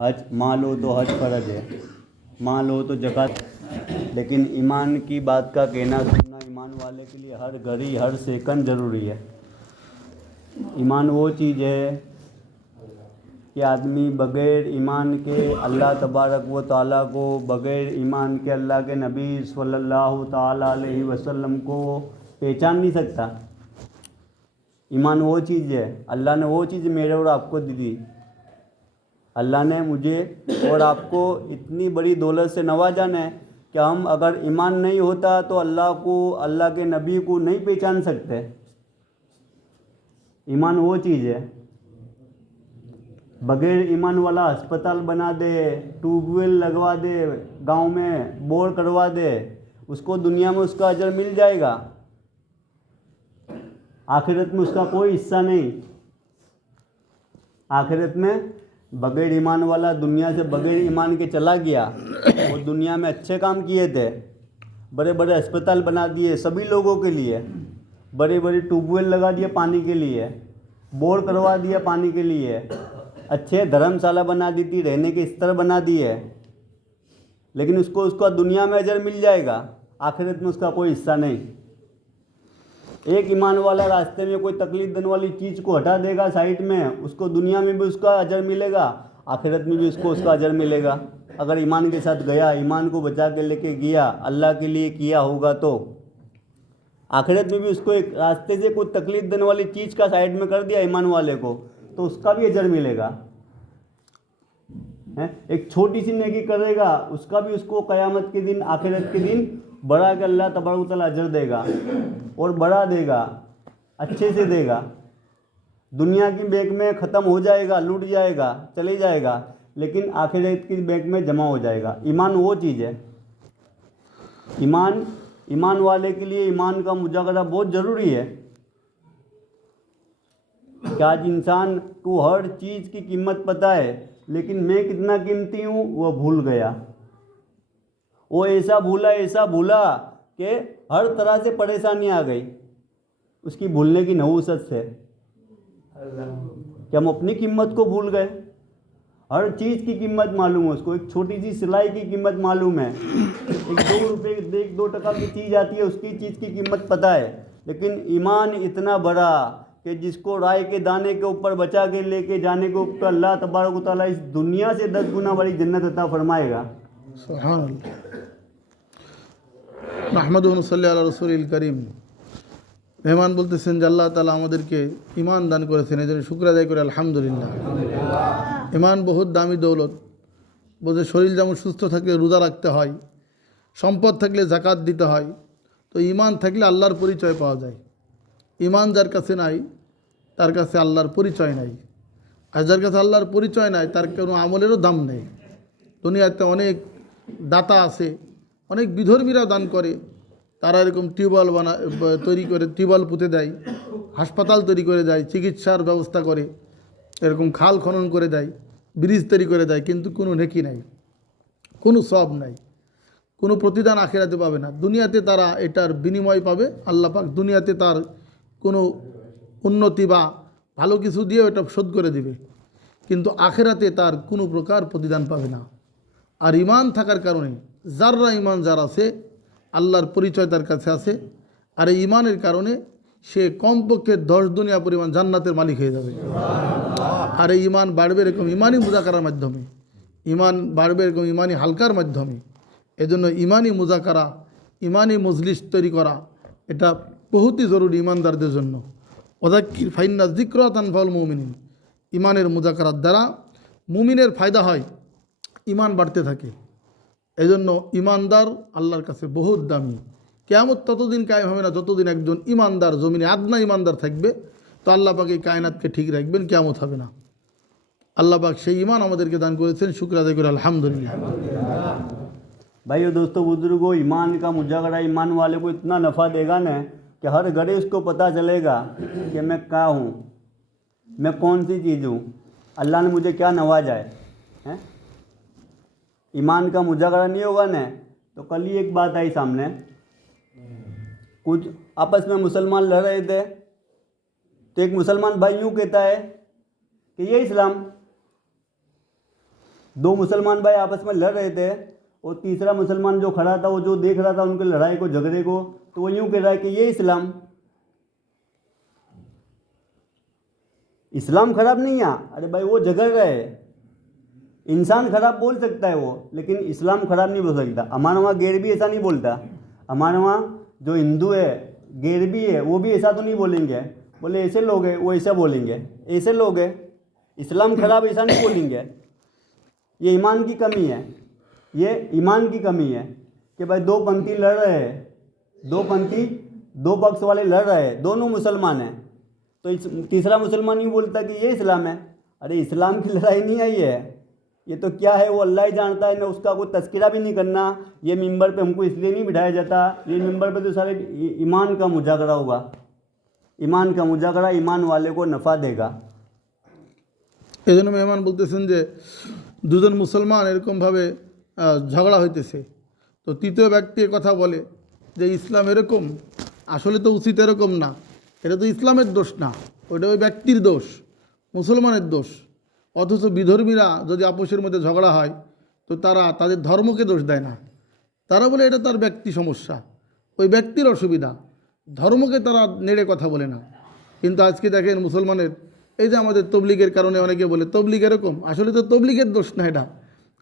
हज मान लो तो हज फ़र्ज़ है। मान लो तो जक़ात। लेकिन ईमान की बात का कहना सुनना ईमान वाले के लिए हर घड़ी, हर सेकंड ज़रूरी है। ईमान वो चीज़ है कि आदमी बग़ैर ईमान के अल्लाह तबारक व ताला को, बग़ैर ईमान के अल्लाह के नबी सल्लल्लाहु अलैहि वसल्लम को पहचान नहीं सकता। ईमान वो चीज़ है। अल्लाह ने वो चीज़ मेरे और आपको दी थी अल्लाह ने मुझे और आपको इतनी बड़ी दौलत से नवाजा है कि हम अगर ईमान नहीं होता तो अल्लाह को, अल्लाह के नबी को नहीं पहचान सकते। ईमान वो चीज़ है। बगैर ईमान वाला अस्पताल बना दे, ट्यूबवेल लगवा दे, गाँव में बोर करवा दे, उसको दुनिया में उसका अजर मिल जाएगा। आखिरत में उसका कोई हिस्सा नहीं। आखिरत में बगैर ईमान वाला दुनिया से बगैर ईमान के चला गया वो दुनिया में अच्छे काम किए थे बड़े बड़े अस्पताल बना दिए सभी लोगों के लिए बड़े बड़े ट्यूबवेल लगा दिए पानी के लिए बोर करवा दिया पानी के लिए अच्छे धर्मशाला बना दी थी रहने के स्तर बना दिए लेकिन उसको उसका दुनिया में अजर मिल जाएगा आखिरत में उसका कोई हिस्सा नहीं। एक ईमान वाला रास्ते में कोई तकलीफ़ देने वाली चीज़ को हटा देगा साइड में, उसको दुनिया में भी उसका अजर मिलेगा, आखिरत में भी उसको उसका अजर मिलेगा। अगर ईमान के साथ गया, ईमान को बचा के लेके गया, अल्लाह के लिए किया होगा तो। आखिरत में भी उसको एक रास्ते से कोई तकलीफ़ देने वाली चीज़ का साइड में कर दिया ईमान वाले को तो उसका भी अजर मिलेगा। है? एक छोटी सी नेकी करेगा, उसका भी उसको क़यामत के दिन, आखिरत के दिन बड़ा के अल्लाह तबारक तआला अजर देगा और बड़ा देगा, अच्छे से देगा। दुनिया की बैंक में ख़त्म हो जाएगा, लूट जाएगा, चले जाएगा, लेकिन आखिरत की बैंक में जमा हो जाएगा। ईमान वो चीज़ है। ईमान ईमान वाले के लिए ईमान का मुजागरा बहुत ज़रूरी है। कि आज इंसान को हर चीज़ की कीमत पता है, लेकिन मैं कितना कीमती हूँ, वह भूल गया। वो ऐसा भूला ऐसा भूला कि हर तरह से परेशानी आ गई। उसकी भूलने की नहूसत से कि हम अपनी कीमत को भूल गए। हर चीज़ की कीमत मालूम है उसको। एक छोटी सी सिलाई की कीमत मालूम है। एक दो रुपये एक दो टका की चीज़ आती है, उसकी चीज़ की कीमत पता है। लेकिन ईमान इतना बड़ा कि जिसको राय के दाने के ऊपर बचा के लेके जाने के अल्लाह तबारक ताला इस दुनिया से दस गुना बड़ी जन्नत अता फरमाएगा। আল্লাহ করিম। মেহমান বলতেছেন যে আল্লাহ তালা আমাদেরকে ইমান দান করেছেন এই জন্য শুক্র আদায় করে, আলহামদুলিল্লাহ। ইমান বহুত দামি দৌলত। বলতে শরীর যেমন সুস্থ থাকলে রোজা রাখতে হয়। সম্পদ থাকলে জাকাত দিতে হয়। তো ইমান থাকলে আল্লাহর পরিচয় পাওয়া যায়। ইমান যার কাছে নাই, তার কাছে আল্লাহর পরিচয় নাই। আর যার কাছে আল্লাহর পরিচয় নাই, তার কোনো আমলেরও দাম নেই। দুনিয়াতে অনেক দাতা আছে, অনেক বিধর্মীরা দান করে, তারা এরকম টিউবওয়েল বানা, তৈরি করে, টিউবওয়েল পুঁতে দেয়, হাসপাতাল তৈরি করে দেয়, চিকিৎসার ব্যবস্থা করে, এরকম খাল খনন করে দেয়, ব্রিজ তৈরি করে দেয়, কিন্তু কোনো নেকি নাই, কোনো সব নাই, কোনো প্রতিদান আখেরাতে পাবে না। দুনিয়াতে তারা এটার বিনিময় পাবে, আল্লাহ পাক দুনিয়াতে তার কোনো উন্নতি বা ভালো কিছু দিয়ে এটা শোধ করে দিবে, কিন্তু আখেরাতে তার কোনো প্রকার প্রতিদান পাবে না। আর ইমান থাকার কারণে যাররা ইমান যার আছে, আল্লাহর পরিচয় তার কাছে আছে, আর এই ইমানের কারণে সে কমপক্ষে দশ দুনিয়া পরিমাণ জান্নাতের মালিক হয়ে যাবে। আর এই ইমান বাড়বে এরকম ইমানই মুজাকারার মাধ্যমে। ইমান বাড়বে এরকম ইমানই হালকার মাধ্যমে। এজন্য ইমানই মুজাকারা ইমানই মজলিস তৈরি করা, এটা বহুতই জরুরি ইমানদারদের জন্য। ওদাক্কির ফাইন্না জিক্র তানফল মৌমিনিন। ইমানের মুজাকারার দ্বারা মুমিনের ফায়দা হয়। ইমান বাড়তে থাকে এজন্য ইমানদার আল্লাহর কাছে বহুত দামি কেয়ামত ততদিন কায়েম হবে না যতদিন একজন ইমানদার জমিনে আদনা ইমানদার থাকবে তো আল্লাহ পাক এই কায়নাতকে ঠিক রাখবেন কেয়ামত হবে না আল্লাহ পাক সেই ইমান আমাদেরকে দান করেছেন শুক্র আদায় করে আলহামদুলিল্লাহ भाइयों दोस्तों बुजुर्गों ईमान का मुजागरा ईमान वाले को इतना नफ़ा देगा ना कि हर घड़ी उसको पता चलेगा कि मैं क्या हूँ मैं कौन सी चीज़ हूँ अल्लाह ने मुझे क्या नवाजा है हैं ईमान का मुजागरा नहीं होगा ना तो कल ही एक बात आई सामने। कुछ आपस में मुसलमान लड़ रहे थे तो एक मुसलमान भाई यूँ कहता है कि, ये इस्लाम। दो मुसलमान भाई आपस में लड़ रहे थे, और तीसरा मुसलमान जो खड़ा था, वो जो देख रहा था उनके लड़ाई को, झगड़े को तो वो यूँ कह रहा है कि, ये इस्लाम। इस्लाम खराब नहीं है। अरे भाई, वो झगड़ रहे इंसान खराब बोल सकता है वो, लेकिन इस्लाम खराब नहीं बोल सकता। हमारा वहाँ गैर भी ऐसा नहीं बोलता। हमारे वहाँ जो हिंदू है, गैर भी है, वो भी ऐसा तो नहीं बोलेंगे। बोले, ऐसे लोग हैं, वो ऐसा बोलेंगे। ऐसे लोग हैं, इस्लाम खराब ऐसा नहीं बोलेंगे। ये ईमान की कमी है। ये ईमान की कमी है कि भाई दो पंथी लड़ रहे हैं। दो पंथी दो पक्ष वाले लड़ रहे हैं। दोनों मुसलमान हैं। तो तीसरा मुसलमान यूँ बोलता कि ये इस्लाम है। अरे, इस्लाम की लड़ाई नहीं आई है। ये ये तो क्या है वो अल्लाह ही जानता है ना उसका कोई तस्करा भी नहीं करना ये मिंबर पे हमको इसलिए नहीं बिठाया जाता ये मिंबर पे तो सारे ई- ईमान का मुजाकरा होगा ईमान का मुजाकरा ईमान वाले को नफ़ा देगा এই জন্য মেহমান বলতেছেন যে দুজন মুসলমান এরকমভাবে আহ, ঝগড়া হইতেছে তো তৃতীয় ব্যক্তি এ কথা বলে যে ইসলাম এরকম আসলে তো উচিত এরকম না এটা তো ইসলামের দোষ না ওটা ওই ব্যক্তির দোষ মুসলমানের দোষ অথচ বিধর্মীরা যদি আপোষের মধ্যে ঝগড়া হয়, তো তারা তাদের ধর্মকে দোষ দেয় না। তারা বলে এটা তার ব্যক্তি সমস্যা। ওই ব্যক্তির অসুবিধা। ধর্মকে তারা নেড়ে কথা বলে না। কিন্তু আজকে দেখেন মুসলমানের, এই যে আমাদের তবলিগের কারণে অনেকে বলে, তবলিগ এরকম? আসলে তো তবলিগের দোষ না এটা।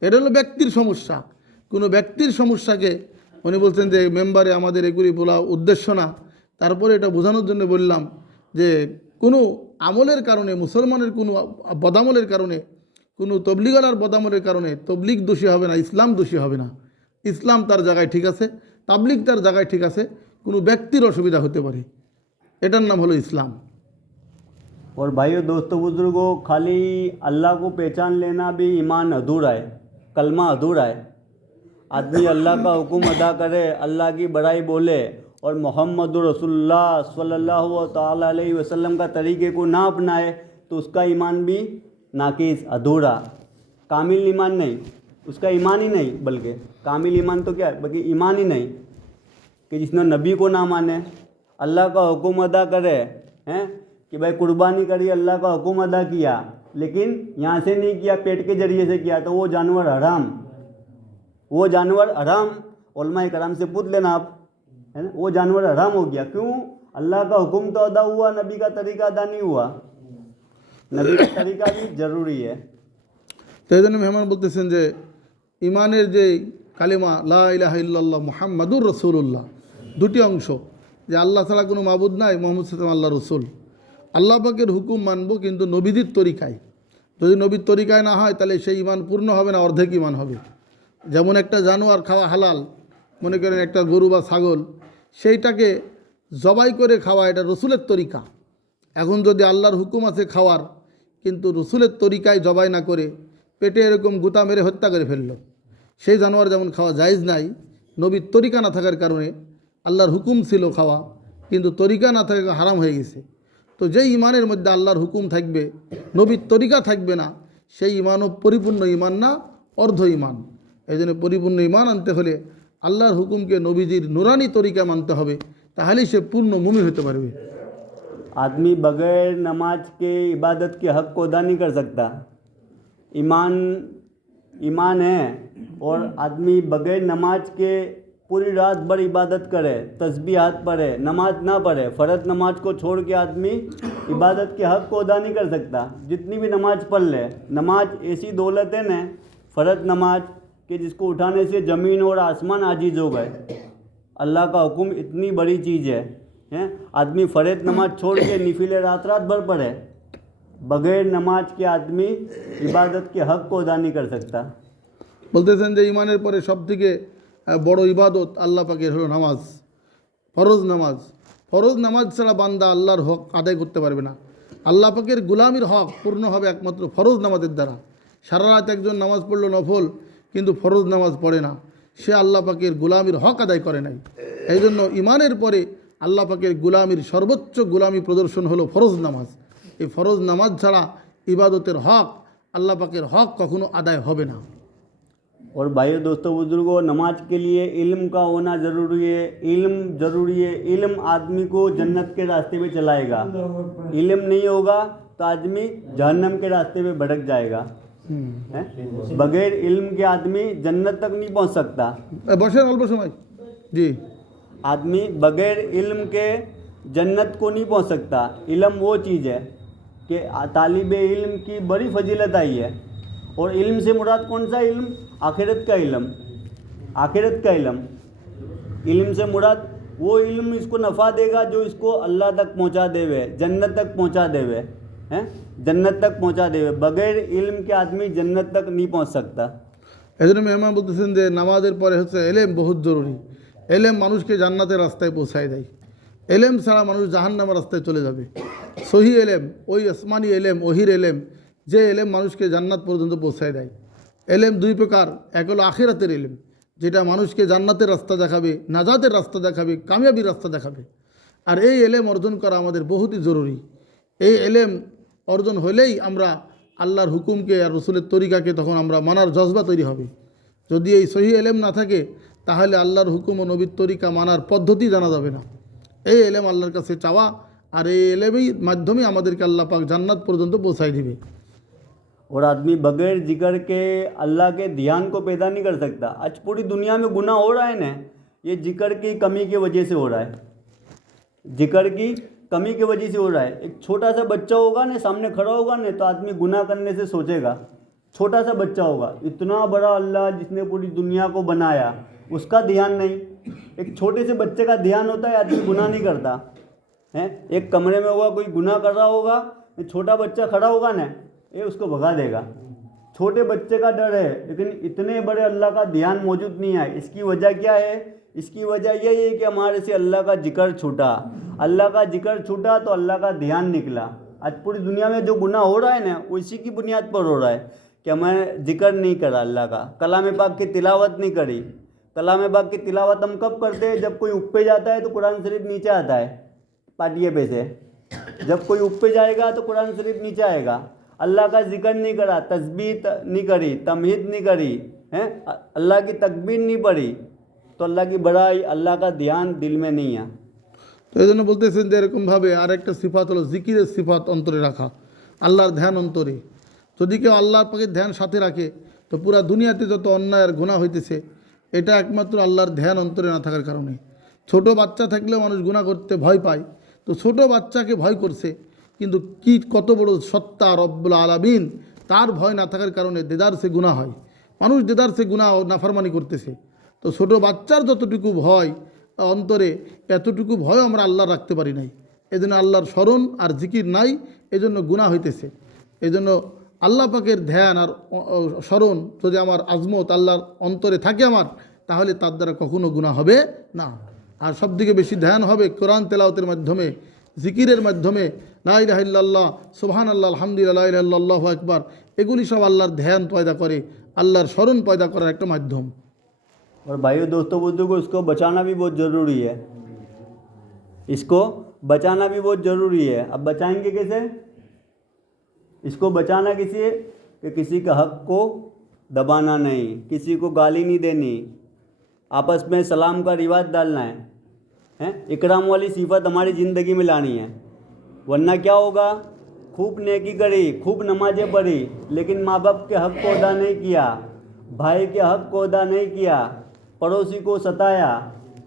এটা হলো ব্যক্তির সমস্যা। কোনো ব্যক্তির সমস্যাকে, উনি বলছেন যে, মেম্বারে আমাদের এগুলি বলা উদ্দেশ্য না। তারপরে এটা বোঝানোর জন্য বললাম যে কোনো আমলের কারণে মুসলমানের কোনো বদামলের কারণে কোনো তবলিগালার বদামলের কারণে তবলিগ দোষী হবে না ইসলাম দোষী হবে না ইসলাম তার জায়গায় ঠিক আছে তাবলিগ তার জায়গায় ঠিক আছে কোনো ব্যক্তির অসুবিধা হতে পারে এটার নাম হলো ইসলাম और भाइयों दोस्तों बुजुर्गों खाली अल्लाह को पहचान लेना भी ईमान अधूरा है कलमा अधूरा है आदमी अल्लाह का हुक्म अदा करे अल्लाह की बड़ाई बोले और मोहम्मद ताला वसल्लम का तरीके को ना अपनाए तो उसका ईमान भी नाकिस अधूरा। कामिल ईमान नहीं, उसका ईमान ही नहीं बल्कि, कामिल ईमान तो क्या है? बल्कि ईमान ही नहीं कि जिसने नबी को ना माने, अल्लाह का हुक्म अदा करे, हैं? कि भाई कुर्बानी करी, अल्लाह का हुक्म अदा किया, लेकिन यहाँ से नहीं किया, पेट के ज़रिए से किया तो वो जानवर हराम। वो जानवर हराम कराम से पूछ लेना आप। है ना वो जानवर हराम हो गया क्यों अल्लाह का हुक्म तो अदा हुआ नबी का तरीका अदा नहीं हुआ नबी का तरीका भी ज़रूरी है তো এই জন্য মেহমান বলতেছেন যে ইমানের যে কালিমা লা ইলাহা ইল্লাল্লাহ মুহাম্মাদুর রসুল্লাহ দুটি অংশ যে আল্লাহ ছাড়া কোনো মাবুদ নাই মোহাম্মদ সাল্লাম আল্লাহ রসুল আল্লাহ পাকের হুকুম মানব কিন্তু নবীদের তরিকায় যদি নবীর তরিকায় না হয় তাহলে সেই ইমান পূর্ণ হবে না অর্ধেক ইমান হবে যেমন একটা জানোয়ার খাওয়া হালাল মনে করেন একটা গরু বা ছাগল সেইটাকে জবাই করে খাওয়া এটা রসুলের তরিকা। এখন যদি আল্লাহর হুকুম আছে খাওয়ার, কিন্তু রসুলের তরিকায় জবাই না করে পেটে এরকম গুতা মেরে হত্যা করে ফেলল। সেই জানোয়ার যেমন খাওয়া জায়েজ নাই, নবীর তরিকা না থাকার কারণে আল্লাহর হুকুম ছিল খাওয়া, কিন্তু তরিকা না থাকা হারাম হয়ে গেছে। তো যেই ইমানের মধ্যে আল্লাহর হুকুম থাকবে, নবীর তরিকা থাকবে না, সেই ইমানও পরিপূর্ণ ইমান না অর্ধ ইমান। এই জন্য পরিপূর্ণ ইমান আনতে হলে আল্লাহর হুকুমকে নবীজির নুরানি তরিকা মানতে হবে তাহলেই সে পূর্ণ মুমি হতে পারবে आदमी बगैर नमाज के इबादत के हक को अदा नहीं कर सकता ईमान ईमान है और आदमी बगैर नमाज के पूरी रात भर इबादत करे तस्बीह हाथ पढ़े नमाज ना पढ़े फ़र्ज नमाज को छोड़ के आदमी इबादत के हक को अदा नहीं कर सकता जितनी भी नमाज पढ़ ले नमाज ऐसी दौलत है ना फ़र्ज नमाज कि जिसको उठाने से ज़मीन और आसमान आजीज हो गए अल्लाह का हुक्म इतनी बड़ी चीज़ है हैं आदमी फ़र्ज नमाज छोड़ के निफिले रात रात भर पढ़े बगैर नमाज के आदमी इबादत के हक को अदा नहीं कर सकता বলতেছেন যে ইমানের পরে সবথেকে আহ, বড় ইবাদত আল্লাহ পাকের হলো নামাজ ফরজ নামাজ ফরজ নামাজ ছাড়া বান্দা আল্লাহর হক আদায় করতে পারবে না আল্লাহ পাকের গুলামির হক পূর্ণ হবে একমাত্র ফরজ নামাজের দ্বারা সারা রাত একজন নামাজ পড়লো নফল কিন্তু ফরজ নামাজ পড়ে না সে আল্লাহ পাকের গুলামির হক আদায় করে নাই এই জন্য ইমানের পরে আল্লাহ পাকের গুলামির সর্বোচ্চ গুলামি প্রদর্শন হলো ফরজ নামাজ এই ফরজ নামাজ ছাড়া ইবাদতের হক আল্লাহ পাকের হক কখনো আদায় হবে না और भाइयों दोस्तों बुजुर्गों नमाज के लिए इल्म का होना ज़रूरी है इल्म ज़रूरी है इल्म आदमी को जन्नत के रास्ते में चलाएगा इल्म नहीं होगा तो आदमी जहन्नम के रास्ते में भटक जाएगा हम्म। बगैर इल्म के आदमी जन्नत तक नहीं पहुँच सकता। जी। आदमी बगैर इल्म के जन्नत को नहीं पहुँच सकता। इलम वो चीज़ है कि तालिब इल्म की बड़ी फजीलत आई है। और इल्म से मुराद कौन सा इल्म? आखिरत का इलम। आखिरत का इलम। इल्म से मुराद वो इल्म इसको नफ़ा देगा जो इसको अल्लाह तक पहुँचा देवे जन्नत तक पहुँचा देवे। हैं जन्नत तक पहुंचा देवे बगैर इल्म के आदमी जन्नत तक नहीं पहुंच सकता এই জন্য মেহমান বলতেছেন যে নামাজের পরে হচ্ছে এলেম বহুত জরুরি এলেম মানুষকে জান্নাতের রাস্তায় পৌঁছায় দেয় এলেম ছাড়া মানুষ জাহান্নামের রাস্তায় চলে যাবে সহি এলেম ওই আসমানি এলেম ওহির এলেম যে এলেম মানুষকে জান্নাত পর্যন্ত পৌঁছায় দেয় এলেম দুই প্রকার এক হলো আখিরাতের এলেম যেটা মানুষকে জান্নাতের রাস্তা দেখাবে নাজাতের রাস্তা দেখাবে কামিয়াবির রাস্তা দেখাবে আর এই এলেম অর্জন করা আমাদের বহুতই জরুরি এই এলেম অর্জন হলেই আমরা আল্লাহর হুকুমকে আর রসুলের তরিকাকে তখন আমরা মানার জজবা তৈরি হবে যদি এই সহি এলেম না থাকে তাহলে আল্লাহর হুকুম ও নবীর তরিকা মানার পদ্ধতি জানা যাবে না এই এলেম আল্লাহর কাছে চাওয়া আর এই এলেমের মাধ্যমে আমাদেরকে আল্লাহ পাক জান্নাত পর্যন্ত পৌঁছায় দিবে और आदमी बगैर जिक्र के अल्लाह के ध्यान को पैदा नहीं कर सकता आज पूरी दुनिया में गुनाह हो रहा है ना ये जिक्र की कमी की वजह से हो रहा है जिक्र की कमी की वजह से हो रहा है। एक छोटा सा बच्चा होगा, ना सामने खड़ा होगा, ना तो आदमी गुनाह करने से सोचेगा। छोटा सा बच्चा होगा। इतना बड़ा अल्लाह जिसने पूरी दुनिया को बनाया, उसका ध्यान नहीं। एक छोटे से बच्चे का ध्यान होता है, आदमी गुनाह नहीं करता। है? एक कमरे में होगा, कोई गुनाह कर रहा होगा छोटा बच्चा खड़ा होगा ना, ये उसको भगा देगा। छोटे बच्चे का डर है, लेकिन इतने बड़े अल्लाह का ध्यान मौजूद नहीं है। इसकी वजह क्या है? इसकी वजह यही है कि हमारे से अल्लाह का ज़िक्र छूटा। अल्लाह का ज़िक्र छूटा तो अल्लाह का ध्यान निकला। आज पूरी दुनिया में जो गुनाह हो रहा है ना, वो इसी की बुनियाद पर हो रहा है कि हमें ज़िक्र नहीं करा अल्लाह का। कलाम पाक की तिलावत नहीं करी। कलाम पाक की तिलावत हम कब करते हैं? जब कोई ऊपर जाता है तो कुरान शरीफ नीचे आता है। पाटिए पे से। जब कोई ऊपर जाएगा तो कुरान शरीफ नीचे आएगा। अल्लाह का जिक्र नहीं करा तस्बीह त- नहीं करी तमहीद नहीं करी हैं अ- अल्लाह की तकबीर नहीं पढ़ी तो अल्लाह की बड़ाई अल्लाह का ध्यान दिल में नहीं है তো এই জন্য বলতেছেন যে এরকমভাবে আর একটা সিফাত হলো জিকিরের সিফাত অন্তরে রাখা আল্লাহর ধ্যান অন্তরে যদি কেউ আল্লাহর পাকে ধ্যান সাথে রাখে তো পুরা দুনিয়াতে যত অন্যায় আর গুণা হইতেছে এটা একমাত্র আল্লাহর ধ্যান অন্তরে না থাকার কারণে ছোট বাচ্চা থাকলেও মানুষ গুণা করতে ভয় পায় তো ছোট বাচ্চাকে ভয় করছে কিন্তু কি কত বড় সত্তা রব্বুল আলামিন? তার ভয় না থাকার কারণে দেদার সে গুণা হয়। মানুষ দেদার সে গুণা ও নাফরমানি করতেছে। তো ছোট বাচ্চার যতটুকু ভয়, অন্তরে এতটুকু ভয় আমরা আল্লাহ রাখতে পারি নাই। এজন্য আল্লাহর স্মরণ আর জিকির নাই, এজন্য গুণা হইতেছে। এজন্য আল্লাহ পাকের ধ্যান আর স্মরণ যদি আমার আজমত আল্লাহর অন্তরে থাকে আমার, তাহলে তার দ্বারা কখনো গুণা হবে না। আর সবথেকে বেশি ধ্যান হবে কোরআন তেলাওতের মাধ্যমে। জিকিরের মাধ্যমে লাই রাহিল্লাহ সুবহান আল্লাহ আলহামদুলিল্লাহ আল্লাহ একবার এগুলি সব আল্লাহর ধ্যান পয়দা করে আল্লাহর স্মরণ পয়দা করার একটা মাধ্যম और भाइयों दोस्तों बुजुर्गों इसको बचाना भी बहुत ज़रूरी है इसको बचाना भी बहुत ज़रूरी है अब बचाएंगे कैसे इसको बचाना किसी कि किसी के हक को दबाना नहीं किसी को गाली नहीं देनी आपस में सलाम का रिवाज डालना है हैं? इकराम वाली सिफत हमारी ज़िंदगी में लानी है। वरना क्या होगा? खूब नेकी करी, खूब नमाजें पढ़ी, लेकिन माँ बाप के हक को अदा नहीं किया, भाई के हक को अदा नहीं किया, पड़ोसी को सताया,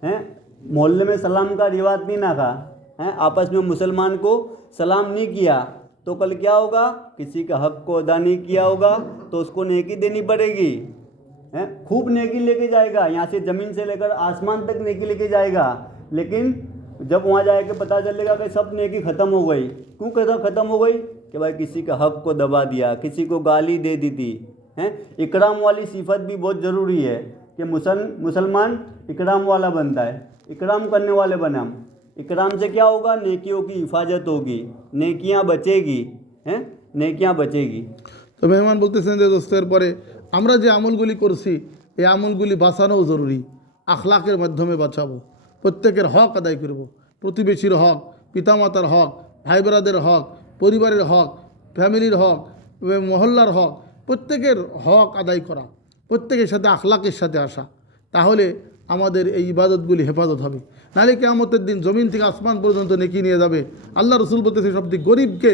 हैं? मोहल्ले में सलाम का रिवाज नहीं रखा हैं? आपस में मुसलमान को सलाम नहीं किया तो कल क्या होगा? किसी का हक को अदा नहीं किया होगा तो उसको नेकी देनी पड़ेगी, हैं? खूब नेकी लेके जाएगा, यहाँ से ज़मीन से लेकर आसमान तक नेकी लेके जाएगा लेकिन जब वहाँ जाके पता चलेगा कि सब नेकी ख़त्म हो गई क्यों खत्म ख़त्म हो गई कि भाई किसी का हक को दबा दिया किसी को गाली दे दी थी हैं इकराम वाली सिफत भी बहुत ज़रूरी है कि मुसल मुसलमान इकराम वाला बनता है इकराम करने वाले बने हम इकराम से क्या होगा नेकियों की हिफाजत होगी नेकियां बचेगी हैं नेकियां बचेगी তো মেহমান বলতেছেন যে দোস্তের পরে আমরা যে আমলগুলি করছি এই আমলগুলি বাঁচানোও জরুরি আখলাকের মাধ্যমে বাঁচাবো প্রত্যেকের হক আদায় করব। প্রতিবেশীর হক, পিতামাতার হক ভাই বোনাদের হক, পরিবারের হক, ফ্যামিলির হক মহল্লার হক, প্রত্যেকের হক আদায় করা, প্রত্যেকের সাথে আখলাকের সাথে আসা। তাহলে আমাদের এই ইবাদতগুলি হেফাজত হবে। নাহলে কেয়ামতের দিন জমিন থেকে আসমান পর্যন্ত নেকি নিয়ে যাবে। আল্লাহ রসুল বলতে বলতেছে সবথেকে গরিবকে।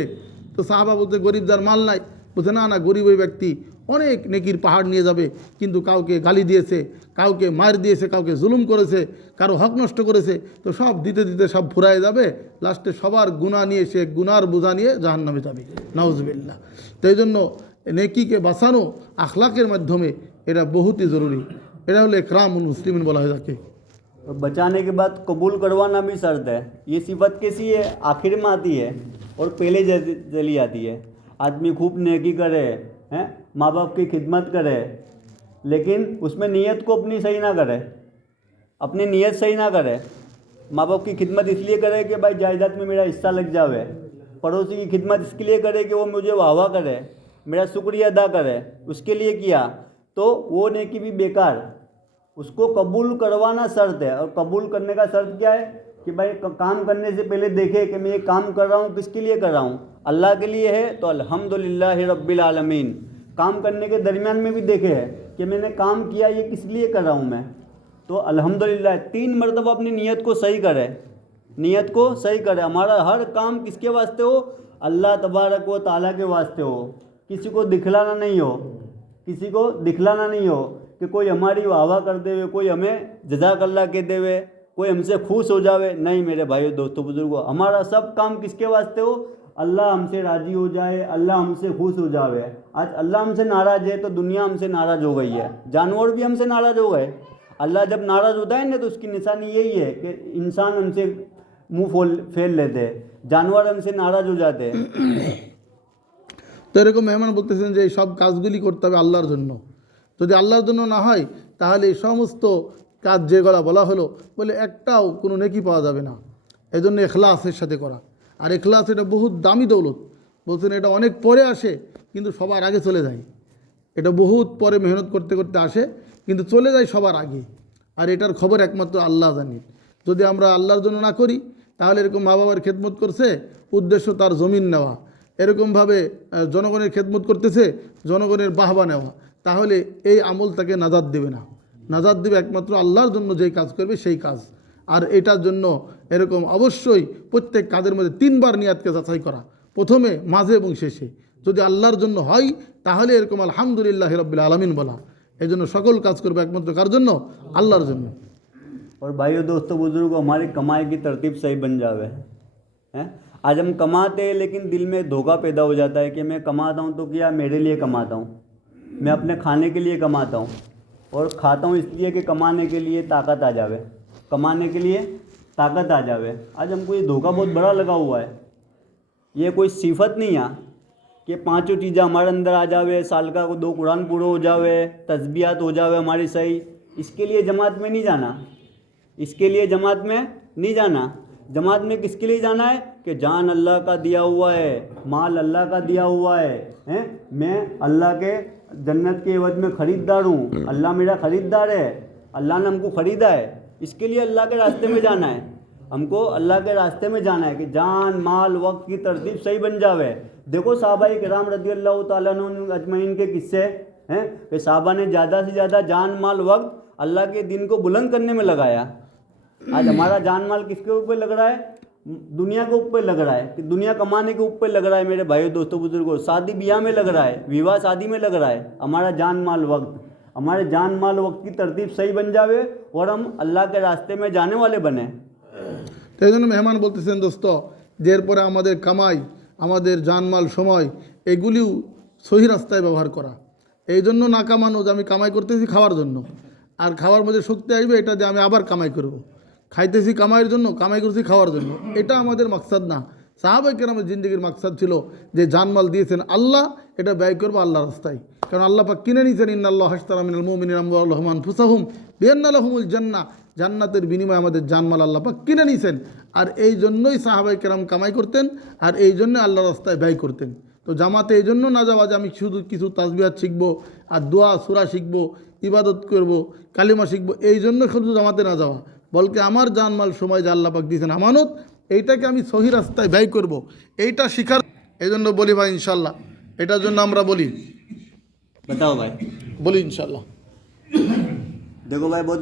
তো সাহাবা বলতে গরিব যার মাল নাই। বলছে, না না, গরিব ওই ব্যক্তি অনেক নেকির পাহাড় নিয়ে যাবে কিন্তু কাউকে গালি দিয়েছে কাউকে মার দিয়েছে কাউকে জুলুম করেছে কারো হক নষ্ট করেছে তো সব দিতে দিতে সব ফুরায় যাবে লাস্টে সবার গুণা নিয়ে সে গুনার বোঝা নিয়ে জাহান্নামে যাবে নাউজবিল্লা তো এই জন্য নেকিকে বাঁচানো আখলাকের মাধ্যমে এটা বহুতই জরুরি এটা হলো একরামুল মুসলিমিন বলা হয় তাকে और बचाने के बाद कबूल करवाना भी शर्त है ये सिफत कैसी है आखिर में आती है और पहले जैसे चली आती है आदमी खूब नेकी करे हैं? माँ बाप की खिदमत करे, लेकिन उसमें नीयत को अपनी सही ना करे। अपनी नीयत सही ना करे। माँ बाप की खिदमत इसलिए करे कि भाई जायदाद में मेरा हिस्सा लग जावे। पड़ोसी की खिदमत इसके लिए करे कि वो मुझे वाहवा करे, मेरा शुक्रिया अदा करे, उसके लिए किया। तो वो नेकी भी बेकार। उसको कबूल करवाना शर्त है। और कबूल करने का शर्त क्या है? कि भाई काम करने से पहले देखे कि मैं ये काम कर रहा हूँ, किसके लिए कर रहा हूँ? अल्लाह के लिए है तो अल्हम्दुलिल्लाह रब्बिल आलमीन। काम करने के दरमियान में भी देखे है कि मैंने काम किया, ये किस लिए कर रहा हूँ मैं? तो अल्हम्दुलिल्लाह, तीन मरतबा अपनी नीयत को सही करे। नीयत को सही करे। हमारा हर काम किसके वास्ते हो? अल्लाह तबारक व ताला के वास्ते हो। किसी को दिखलाना नहीं हो। किसी को दिखलाना नहीं हो कि कोई हमारी वाहवा कर देवे, कोई हमें जजाकल्ला के देवे। कोई हमसे खुश हो जावे नहीं मेरे भाइयों दोस्तों बुजुर्गों हमारा सब काम किसके वास्ते हो अल्लाह हमसे राजी हो जाए अल्लाह हमसे खुश हो जावे आज अल्लाह हमसे नाराज़ है तो दुनिया हमसे नाराज़ हो गई है जानवर भी हमसे नाराज़ हो गए अल्लाह जब नाराज़ होता है ना तो उसकी निशानी यही है कि इंसान हमसे मुंह फोल फेल लेते हैं जानवर हमसे नाराज़ हो जाते हैं তো এরকম মেহমান বলতেছেন যে এই সব কাজগুলি করতে হবে আল্লাহর জন্য যদি আল্লাহর জন্য না হয় তাহলে এই সমস্ত কাজ যেগুলো বলা হলো, বলে একটাও কোনো নেকি পাওয়া যাবে না। এই জন্য এখলাসের সাথে করা। আর এখলাস এটা বহুত দামি দৌলত। বলছেন এটা অনেক পরে আসে, কিন্তু সবার আগে চলে যায়। এটা বহুত পরে মেহনত করতে করতে আসে, কিন্তু চলে যায় সবার আগে। আর এটার খবর একমাত্র আল্লাহ জানি। যদি আমরা আল্লাহর জন্য না করি, তাহলে এরকম মা বাবার খেদমত করছে, উদ্দেশ্য তার জমিন নেওয়া। এরকমভাবে জনগণের খেদমত করতেছে, জনগণের বাহবা নেওয়া। তাহলে এই আমল তাকে নাজাদ দেবে না। নাজাদ দেবে একমাত্র আল্লাহর জন্য যেই কাজ করবে সেই কাজ আর এটার জন্য এরকম অবশ্যই প্রত্যেক কাজের মধ্যে তিনবার নিয়াতকে যাচাই করা প্রথমে মাঝে এবং শেষে যদি আল্লাহর জন্য হয় তাহলে এরকম আলহামদুলিল্লাহ রব্বিল আলমিন বলা এই জন্য সকল কাজ করবে একমাত্র কার জন্য আল্লাহর জন্য और भाइयों दोस्तों बुजुर्गों हमारी कमाई की तरतीब सही बन जावे हैं आज हम कमाते हैं लेकिन दिल में धोखा पैदा हो जाता है कि मैं कमाता हूँ तो क्या मेरे लिए कमाता हूँ मैं अपने खाने के लिए कमाता हूँ और खाता हूँ इसलिए कि कमाने के लिए ताकत आ जावे। कमाने के लिए ताकत आ जावे। आज हमको ये धोखा बहुत बड़ा लगा हुआ है। ये कोई सिफत नहीं है कि पाँचों चीज़ें हमारे अंदर आ जावे, साल का दो कुरान पूरे हो जावे तस्बियात हो जावे हमारी सही। इसके लिए जमात में नहीं जाना। इसके लिए जमात में नहीं जाना। जमात में किसके लिए जाना है? कि जान अल्लाह का दिया हुआ है माल अल्लाह का दिया हुआ है हैं? मैं अल्लाह के जन्नत के एवज में ख़रीदार हूँ अल्लाह मेरा ख़रीदार है अल्लाह ने हमको ख़रीदा है इसके लिए अल्लाह के रास्ते में जाना है। हमको अल्लाह के रास्ते में जाना है कि जान माल वक्त की तरतीब सही बन जावे। देखो साहबा कराम रदी अल्लाह तजमैन के किस्से हैं? कि साहबा ने ज़्यादा से ज़्यादा जान माल वक्त अल्लाह के दिन को बुलंद करने में लगाया। आज हमारा जान माल किसके ऊपर लग रहा है दुनिया के ऊपर लग रहा है कि दुनिया कमाने के ऊपर लग रहा है मेरे भाइयों दोस्तों बुजुर्गों शादी ब्याह में लग रहा है विवाह शादी में लग रहा है हमारा जान माल वक्त हमारे जान माल वक्त की तरतीब सही बन जावे और हम अल्लाह के रास्ते में जाने वाले बने তো এই জন্য মেহমান বলতেছেন দোস্ত যে এরপরে আমাদের কামাই আমাদের জানমাল সময় এগুলিও সহি রাস্তায় ব্যবহার করা এই জন্য না কামানো যে আমি কামাই করতেছি খাওয়ার জন্য আর খাওয়ার মধ্যে শক্তি আসবে এটা যে আমি আবার কামাই করব খাইতেছি কামাইয়ের জন্য, কামাই করছি খাওয়ার জন্য। এটা আমাদের মাকসাদ না। সাহাবাই কেরামের জিন্দগির মাকসাদ ছিল যে জানমাল দিয়েছেন আল্লাহ, এটা ব্যয় করব আল্লাহ রাস্তায়। কারণ আল্লাহ পাক কিনে নিয়েছেন, ইন্নাল্লাহ হাস্তারামিনাল মুমিন রহমান ফুসাহুম বিয়ান্নালাহুমুল জান্না। জান্নাতের বিনিময়ে আমাদের জানমাল আল্লাহ পাক কিনে নিয়েছেন। আর এই জন্যই সাহাবাই কেরাম কামাই করতেন, আর এই জন্য আল্লাহ রাস্তায় ব্যয় করতেন। তো জামাতে এই জন্য না যাওয়া যে আমি শুধু কিছু তাজবিহাত শিখব, আর দোয়া, সুরা শিখব, ইবাদত করব, কালিমা শিখব, এই জন্য শুধু জামাতে না যাওয়া। বলকে আমার জানমাল সময় যে আল্লাহ পাক দিয়েছেন আমানত এইটাকে আমি সহি রাস্তায় ব্যয় করব। এইটা শিখার এই জন্য বলি ভাই ইনশাল্লাহ এটার জন্য আমরা বলি बताओ भाई বলি ইনশাল্লাহ देखो भाई बहुत